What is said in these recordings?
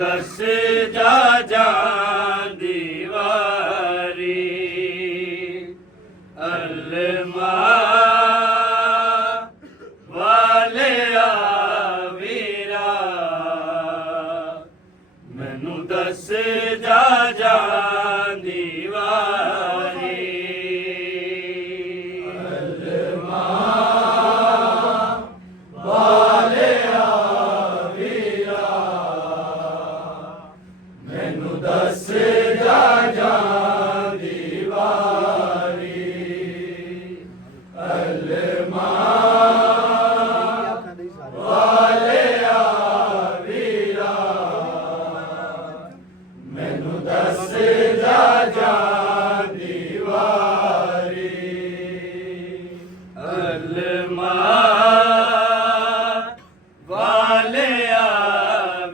दस जा जांदी वारी अलमा वाले वीरा मैनू दस जा जांदी वारी अलमा वाले दस जा जांदी वारी अलमा वाले वीरा मैनू दस जा जांदी वारी अलमा वाले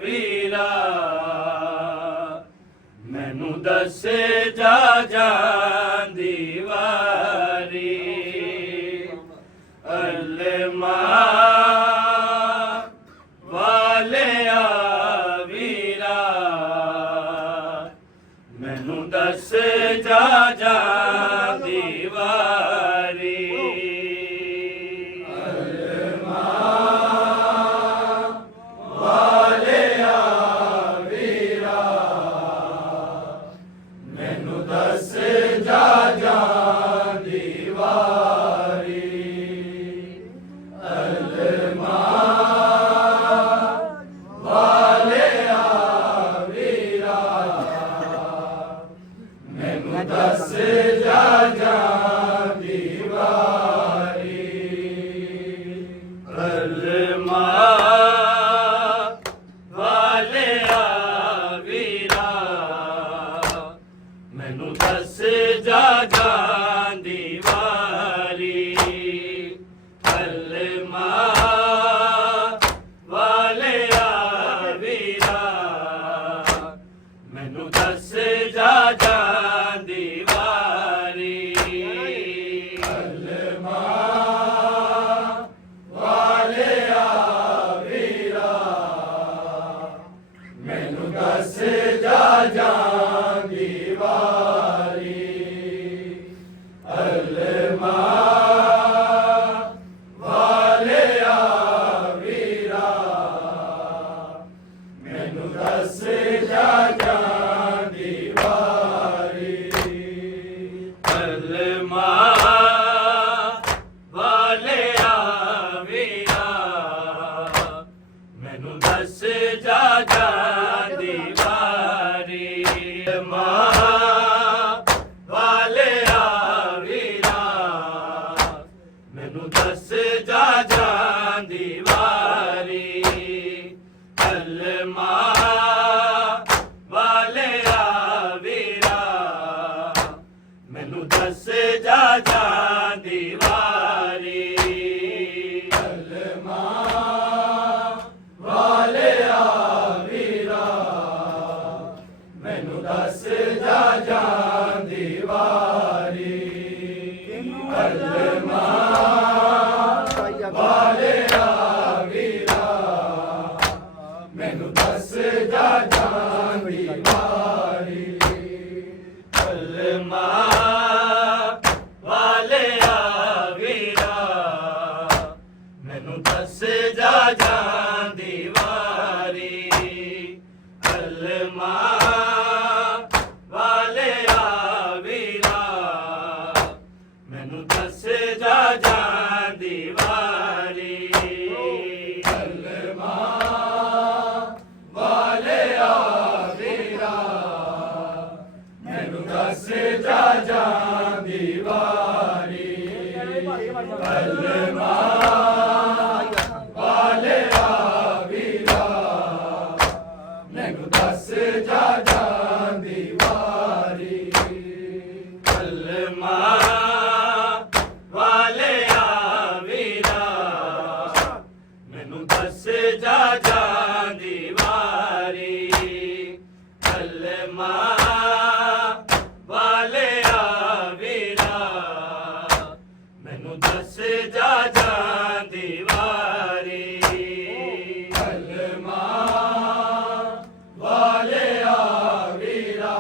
वीरा मैनू दस जा जांदी वारी अलमा वाले वीरा मैनू दस जा जांदी वारी अलमा वाले वीरा मैनू दस जा ਕਲਮਾ ਵਾਲਿਆ ਵੀਰਾ ਮੈਨੂੰ ਦੱਸ ਜਾ ਜਾਂਦੀ ਵਾਰੀ ਕਲਮਾ ਵਾਲਿਆ ਵੀਰਾ ਮੈਨੂੰ ਦੱਸ ਜਾ ਜਾਂਦੀ ਵਾਰੀ ਕਲਮਾ ਵਾਲਿਆ ਵੀਰਾ ਮੈਨੂੰ ਦੱਸ ਜਾ ਜਾਂਦੀ ਵਾਰੀ ਕਲਮਾ ਵਾਲਿਆ ਵੀਰਾ ਮੈਨੂੰ ਦੱਸ ਜਾ ਜਾਂਦੀ ਵਾਰੀ ਕਲਮਾ ਵਾਲਿਆ ਵੀਰਾ ਮੈਨੂੰ ਦੱਸ ਜਾ ਜਾਂਦੀ ਵਾਰੀ ਕਲਮਾ ਵਾਲਿਆ ਵੀਰਾ ਮੈਨੂੰ ਦੱਸ ਜਾ ਜਾਂਦੀ ਵਾਰੀ ਕਲਮਾ ਵਾਲਿਆ ਵੀਰਾ ਮੈਨੂੰ ਦੱਸ ਜਾ ਜਾਂਦੀ ਵਾਰੀ ਕਲਮਾ ਵਾਲਿਆ ਵੀਰਾ ਮੈਨੂੰ ਦੱਸ ਜਾ ਜਾਂਦੀ ਵਾਰੀ ਕਲਮਾ ਵਾਲਿਆ ਵੀਰਾ ਮੈਨੂੰ ਦੱਸ ਜਾ ਜਾਂਦੀ ਵਾਰੀ ਕਲਮਾ ਵਾਲਿਆ ਵੀਰਾ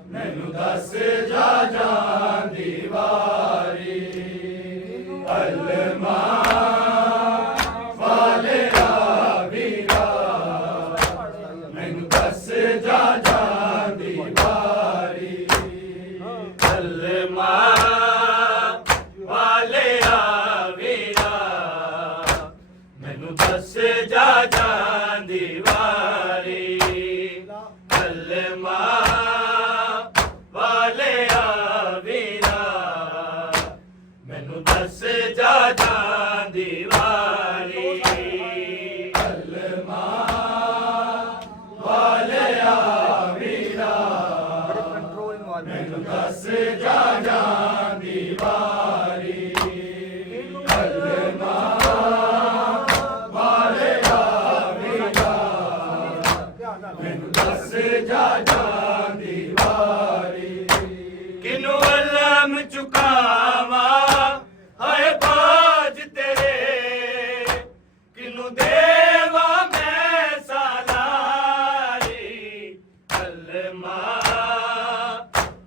ਮੈਨੂੰ ਦੱਸ ਜਾ ਜਾਂਦੀ ਵਾਰੀ ਕਲਮਾ ਵਾਲਿਆ ਵੀਰਾ ਮੈਨੂੰ ਦੱਸ ਜਾ ਜਾਂਦੀ ਵਾਰੀ ਕਲਮਾ ਵਾਲਿਆ ਵੀਰਾ ਮੈਨੂੰ ਦੱਸ ਜਾ ਜਾਂਦੀ ਵਾਰੀ ਕਲਮਾ ਵਾਲਿਆ ਵੀਰਾ ਮੈਨੂੰ ਦੱਸ ਜਾ ਜਾਂਦੀ ਵਾਰੀ ਕਲਮਾ ਵਾਲਿਆ ਵੀਰਾ ਮੈਨੂੰ ਦੱਸ ਜਾ ਜਾਂਦੀ ਵਾਰੀ ਕਲਮਾ ਵਾਲਿਆ ਵੀਰਾ ਮੈਨੂੰ ਦੱਸ ਜਾ ਜਾਂਦੀ ਵਾਰੀ ਕਿਨੂੰ ਅਲਮ ਚੁਕਾਵਾਂ ਹਾਏ ਬਾਜ ਤੇਰੇ ਕਿਨੂੰ ਦੇਵਾ ਮੈਂ ਸਾਲਾਰੀ ਕਲਮਾ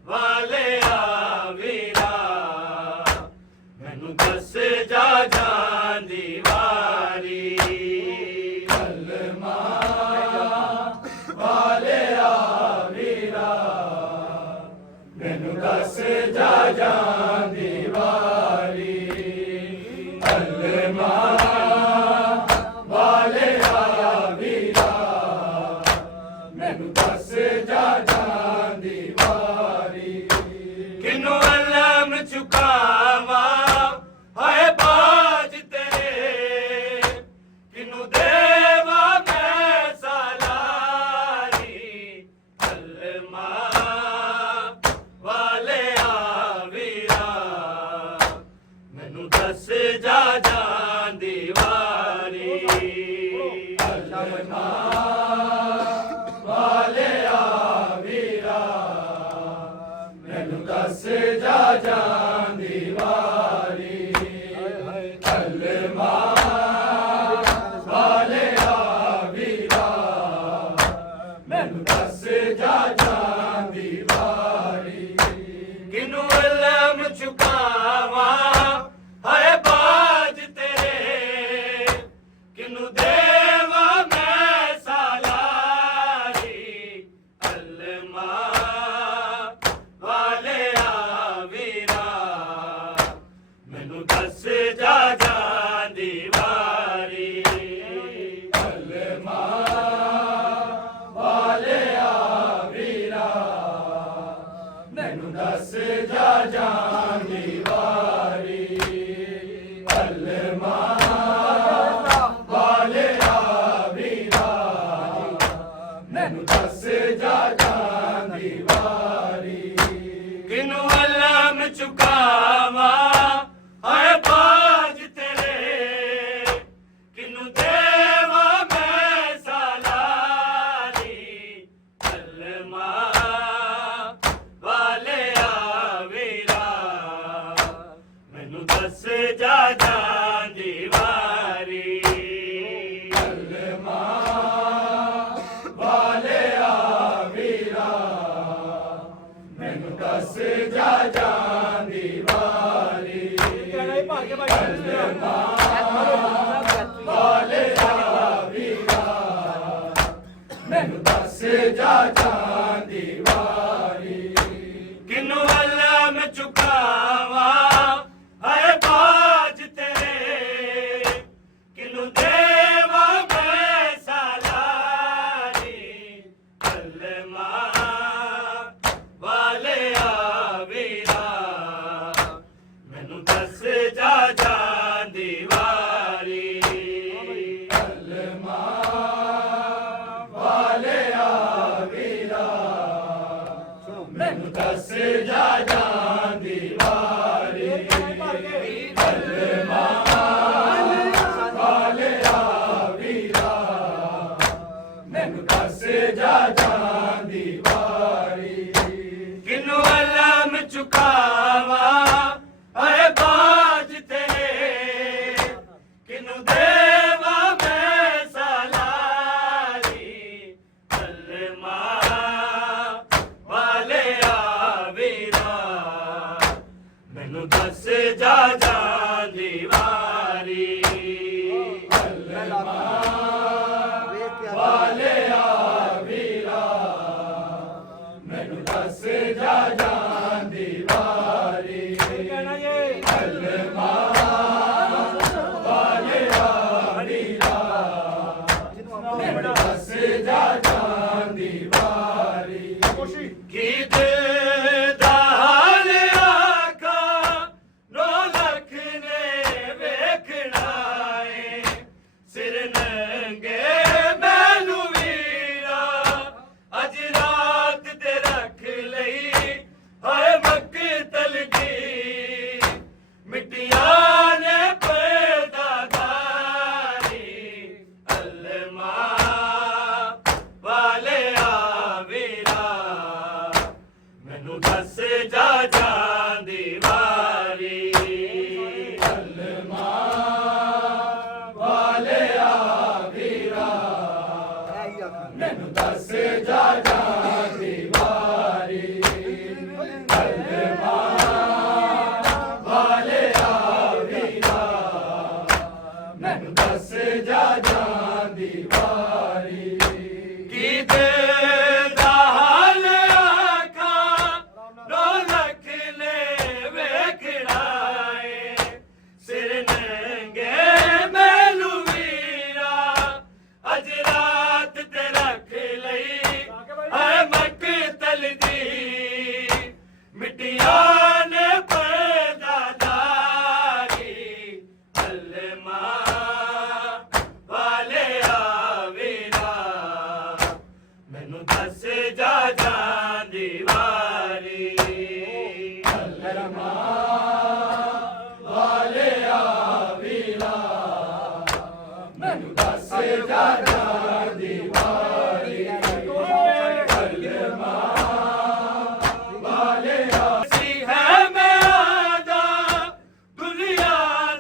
ਵਾਲਿਆ ਵੀਰਾ ਮੈਨੂੰ ਦੱਸ ਜਾ ਜਾਂਦੀ ਵਾਰੀ ਕਲਮਾ ਵਾਲਿਆ ਵੀਰਾ ਮੈਨੂੰ ਦੱਸ ਜਾ ਜਾਂਦੀ ਵਾਰੀ ਕਲਮਾ ਵਾਲਿਆ ਵੀਰਾ ਮੈਨੂੰ ਦੱਸ ਜਾ ਜਾਂਦੀ ਵਾਰੀ ਕਿਨੂੰ ਅਲਮ ਚੁਕਾਵਾਂ ਹਾਏ ਬਾਜ ਤੇਰੇ ਕਿਨੂੰ ਦੇਵਾ ਮੈਂ ਸਾਲਾਰੀ ਕਲਮਾ ਵਾਲਿਆ ਵੀਰਾ ਮੈਨੂੰ ਦੱਸ ਜਾ ਜਾਂਦੀ ਵਾਰੀ ਕਲਮਾ ਵਾਲਿਆ ਵੀਰਾ ਮੈਨੂੰ ਦੱਸ ਜਾ ਜਾਂਦੀ ਵਾਰੀ ਕਲਮਾ ਵਾਲਿਆ ਵੀਰਾ ਮੈਨੂੰ ਦੱਸ ਜਾ ਜਾਂਦੀ ਵਾਰੀ ਕਿਨੂੰ ਅਲਮ ਚੁਕਾਵਾਂ ਹਾਏ ਬਾਜ ਤੇਰੇ ਕਿਨੂੰ ਦੇਵਾ ਮੈਂ ਸਾਲਾਰੀ ਕਲਮਾ ਵਾਲਿਆ ਵੀਰਾ ਮੈਨੂੰ ਦੱਸ ਜਾ ਜਾਨ ਦੀ ਵਾਰੀ ਕਲਮਾ ਵਾਲਿਆ ਸੀ ਹੈ ਮੈਂ ਆਦਾ ਦੁਨੀਆ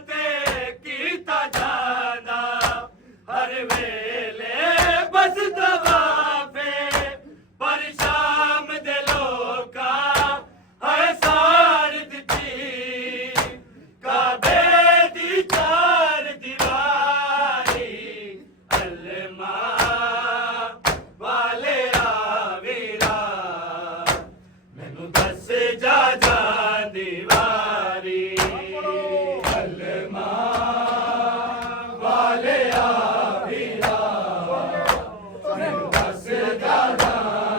ਤੇ ਕੀਤਾ ਜਾਣਾ ਹਰ ਵੇਲੇ ਬਸ ਤਵਾਫੇ ਪਰ ਸ਼ਾਮ ਦੇ ਲੋਕਾਂ ਹੈ ਸਾਰ ਦਿੱਤੀ ਕਾਬੇ ਦੀ ਚਾਰ ਦੀਵਾਰੀ ਅਲਮਾ ਵਾਲਿਆ ਵੀਰਾ ਮੈਨੂੰ ਦੱਸ ਜਾ ਜਾ ਦੀਵਾਰੀ ਅਲਮਾ ਵਾਲਿਆ ਵੀਰਾ ਮੈਨੂੰ ਦੱਸ ਜਾ ਜਾ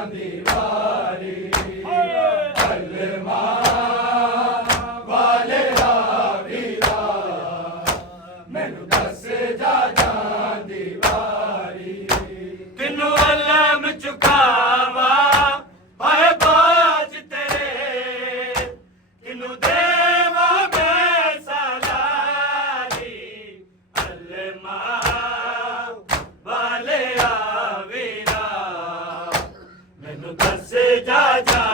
ਦੀਵਾਰੀ ਅਲਮਾ ਵਾਲਿਆ ਵੀਰਾ ਮੈਨੂੰ ਦੱਸ ਜਾ ਜਾ ਦੀਵਾਰੀ ਤੈਨੂੰ ਅਲਮ ਚੁਕਾਵਾ ਹਾਏ ਬਾਜ ਤੇਰੇ ਕਿਨੂੰ ਦੇਵਾ ਮੈਂ ਸਲਾਰੀ ਅਲਮਾ ਵਾਲਿਆ ਵੀਰਾ ਮੈਨੂੰ ਦੱਸ ਜਾ ਜਾ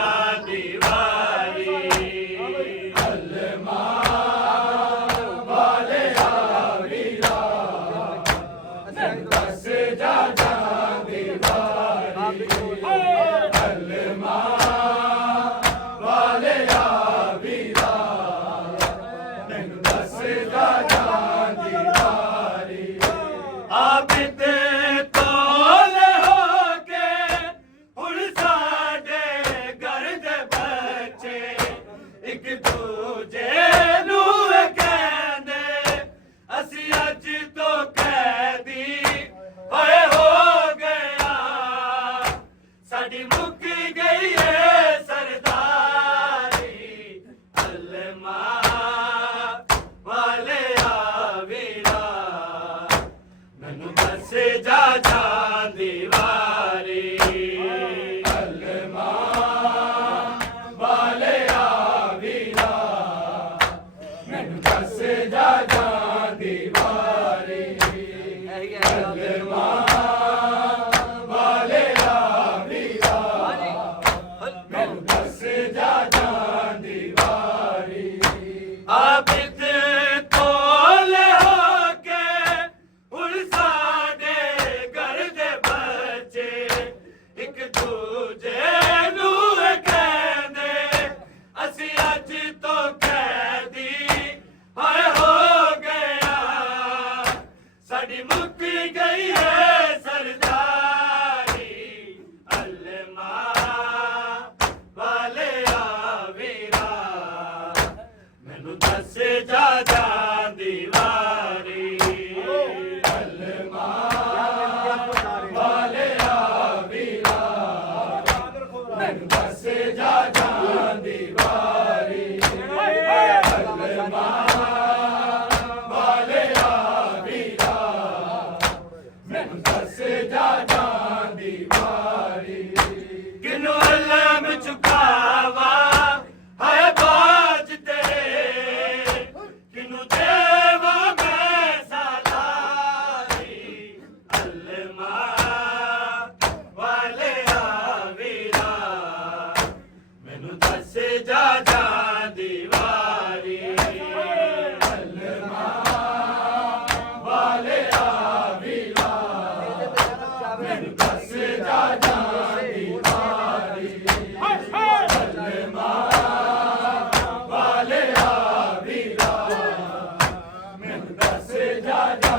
ਦੀਵਾਰੀ ਅਲਮਾ ਵਾਲਿਆ ਵੀਰਾ ਮੈਨੂੰ ਦੱਸ ਜਾ ਜਾ ਦੀਵਾਰੀ ਅਲਮਾ ਵਾਲਿਆ ਵੀਰਾ ਮੈਨੂੰ ਦੱਸ ਜਾ ਜਾ ਦੀਵਾਰੀ ਆਬਿਦ ਕੋਲ ਹੋ ਕੇ ਹੁਣ ਸਾਡੇ ਘਰ ਦੇ ਬੱਚੇ ਇੱਕ ਦੂਜੇ ਨੂੰ ਕਹਿੰਦੇ ਅਸੀਂ ਅੱਜ ਤੋਂ ਕੈਦੀ ਹੋਏ ਹੋ ਗਿਆ ਸਾਡੀ ਮੁੱਕ ਗਈ ਏ ਸਰਦਾਰੀ ਅਲਮਾ ਵਾਲਿਆ ਵੀਰਾ ਮੈਨੂੰ ਦੱਸ ਜਾ ਜਾ ਦੀਵਾਰੀ ਅਲਮਾ ਵਾਲਿਆ ਵੀਰਾ ਮੈਨੂੰ ਦੱਸ ਜਾ ਜਾ ਦੀਵਾਰੀ ਅਲਮਾ ਵਾਲਿਆ ਵੀਰਾ ਮੈਨੂੰ ਦੱਸ ਜਾ ਜਾ ਦੀਵਾਰੀ ਆਬਿਦ ਕੋਲ ਹੋ ਕੇ ਹੁਣ ਸਾਡੇ ਘਰ ਦੇ ਬੱਚੇ ਇੱਕ ਦੂਜੇ ਨੂੰ ਕਹਿੰਦੇ ਅਸੀਂ ਅੱਜ ਤੋਂ ਕੈਦੀ ਹਾਏ ਹੋ ਗਿਆ ਸਾਡੀ ਮੁੱਕ ਗਈ ਹੈ ਸਰਦਾਰੀ ਅਲਮਾ ਵਾਲਿਆ ਵੀਰਾ ਮੈਨੂੰ ਦੱਸ ਜਾ ਜਾ ਦੀਵਾਰੀ ਅਲਮਾ ਵਾਲਿਆ ਵੀਰਾ ਮੈਨੂੰ ਦੱਸ ਜਾ ਜਾ ਦੀਵਾਰੀ ਅਲਮਾ ਵਾਲਿਆ ਵੀਰਾ ਮੈਨੂੰ ਦੱਸ ਜਾ ਜਾ ਦੀਵਾਰੀ ਕਿਨੂੰ ਅਲਮ ਚੁਕਾਵਾ ਹਾਏ ਬਾਜ ਤੇਰੇ ਕਿਨੂੰ ਦੇਵਾ ਮੈਂ ਸਲਾਰੀ ਅਲਮਾ ਵਾਲਿਆ ਵੀਰਾ ਮੈਨੂੰ ਦੱਸ ਜਾ ਜਾ ਦੀਵਾਰੀ ਅਲਮਾ ਵਾਲਿਆ ਵੀਰਾ ਮੈਨੂੰ ਦੱਸ ਜਾ ਜਾ ਦੀਵਾਰੀ ਅਲਮਾ ਵਾਲਿਆ ਵੀਰਾ ਮੈਨੂੰ ਦੱਸ ਜਾ ਜਾ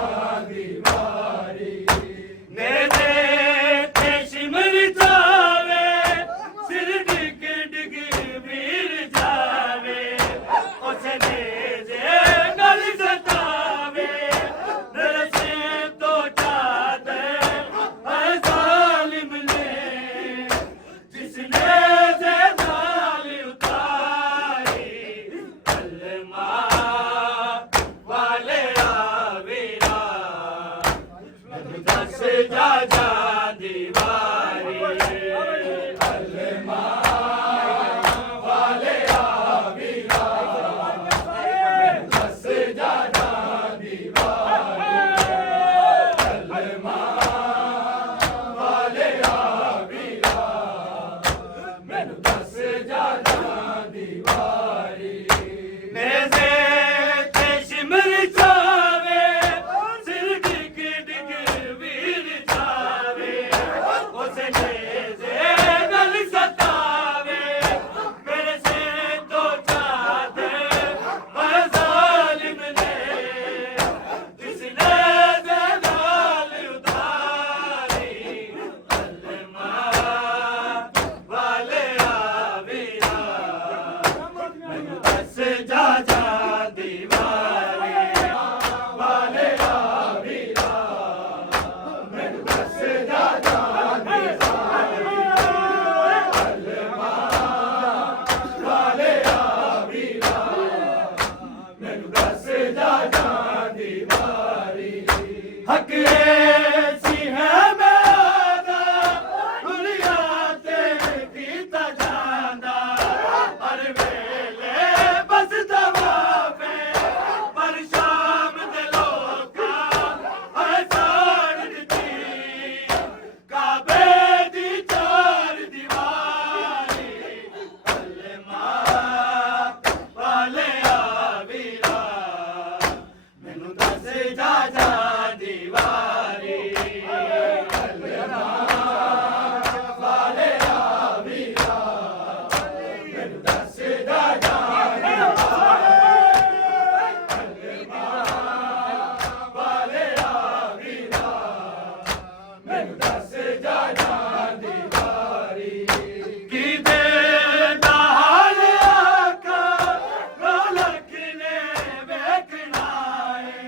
ਦੀਵਾਰੀ ਨੇ ਤੇ ਸਿਮਰ ਜਾਵੇ ਸਿਰ ਡਿੱਗ ਡਿੱਗ ਵੀਰ ਜਾਵੇ ਉਸ ਨੇ ਜੇ ਨਾਲ ਸਤਾਵੇ ਨਰਸੇ ਤੋਂ ਜਾਦੇ ਹੈ ਜ਼ਾਲਿਮ ਨੇ ਜਿਸਨੇ ਜੇ ਨਾਲ ਉਤਾਰੀ ਅਲਮਾ ਵਾਲਿਆ ਵੀਰਾ ਮੈਨੂੰ ਦੱਸ ਜਾ ਜਾ ਦੀਵਾਰੀ ਅਲਮਾ ਵਾਲਿਆ ਵੀਰਾ ਮੈਨੂੰ ਦੱਸ ਜਾ ਜਾ ਦੀਵਾਰੀ ऐसी है मेरा दुनिया ते कीता जांदा हर वेले बस दवा पे पर शाम दे लोका है साड़ दी काबे दी चार दीवारी कलमा वाले आवीरा मैनू दस जा जा दीवारी कलमा वाले आवीरा मैनू दस जा जा कलमा वाले आवीरा मैनू दस जा जा दीवारी की दे दा हाल आका रोलक ने वेखना है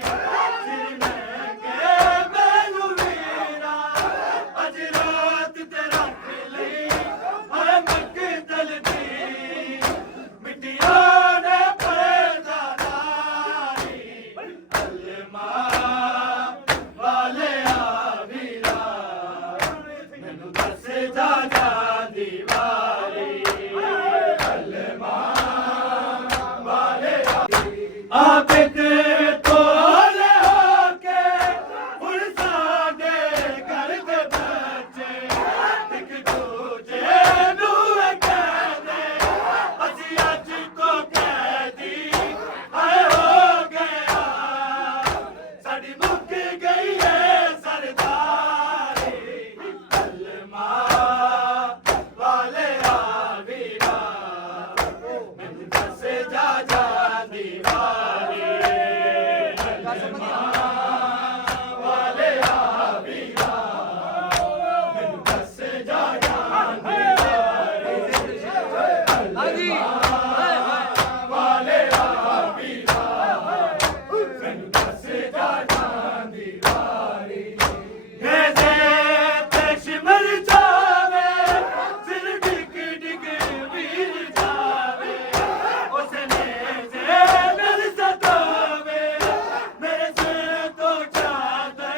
सिर में के मैनू वीरा अज रात ते रख लई है मकदल दी मिट्टियां ने पैदा नारी कलमा वाले आवीरा मैनू दस जा जा दीवारी कलमा वाले आबिद तोले होके हुण साडे घर दे बच्चे इक दूजे नू कहदे असीं अज तो कैदी हाय हो गया साडी मुक गई है सरदारी कलमा वाले आवीरा मैनू दस जा जा दीवारी कलमा वाले आवीरा मैनू दस जा जा दीवारी कलमा वाले आवीरा मैनू दस जा जा दीवारी मेरे पेश मर जावे सिर डिग डिग वीर जावे उसने से नर सतावे मेरे से तो जाते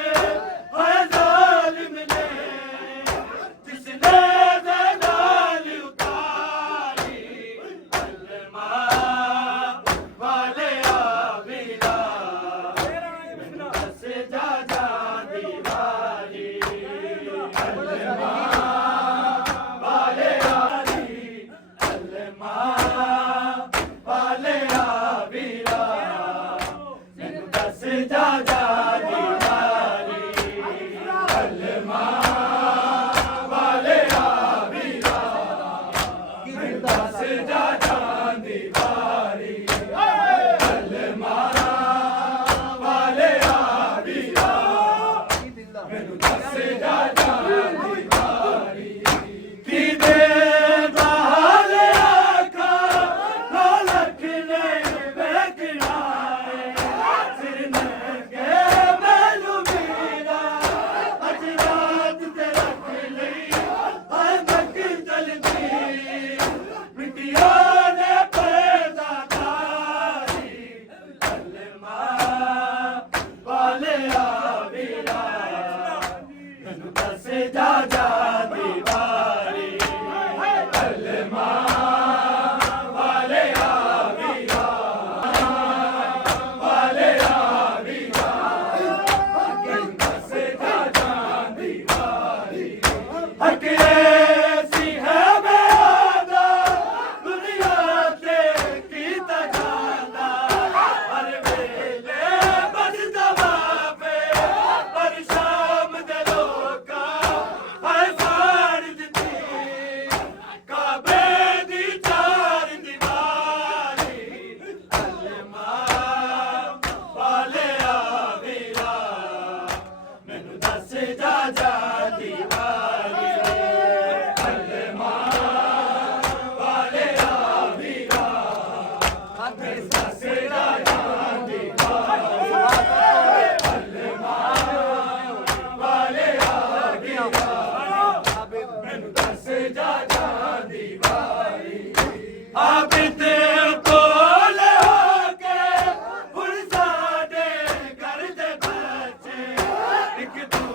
है जालिम ने जिसने जलाल उतारी कलमा वाले आवीरा मैनू दस जा जा दीवारी कलमा वाले आरी कलमा वाले आवीरा मैनू दस जा जा दीवारी कलमा वाले आवीरा मैनू दस जा जा दीवारी कलमा वाले आवीरा मैनू दस जा जा दीवारी की दे दा हाल आका रोलक ने वेखना है सिर में के मैनू वीरा अज रात ते रख लई है मकदल दी मिट्टियां ने पैदा नारी कलमा वाले आवीरा मैनू दस जा जा दीवारी कलमा वाले आवीरा वाले आवीरा मैनू दस जा जा दीवारी हक ऐसी है मेरा दुनिया ते कीता जांदा हर वेले बस दवा पे पर शाम दे लोका है साड़ दी काबे दी चार दीवारी कलमा वाले आवीरा मैनू दस जा जा दीवारी कलमा वाले आवीरा मैनू दस जा जा दीवारी कलमा वाले आवीरा मैनू दस जा जा दीवारी आबिद तोले होके हुण साडे घर दे बच्चे ਕਿ ਤੂੰ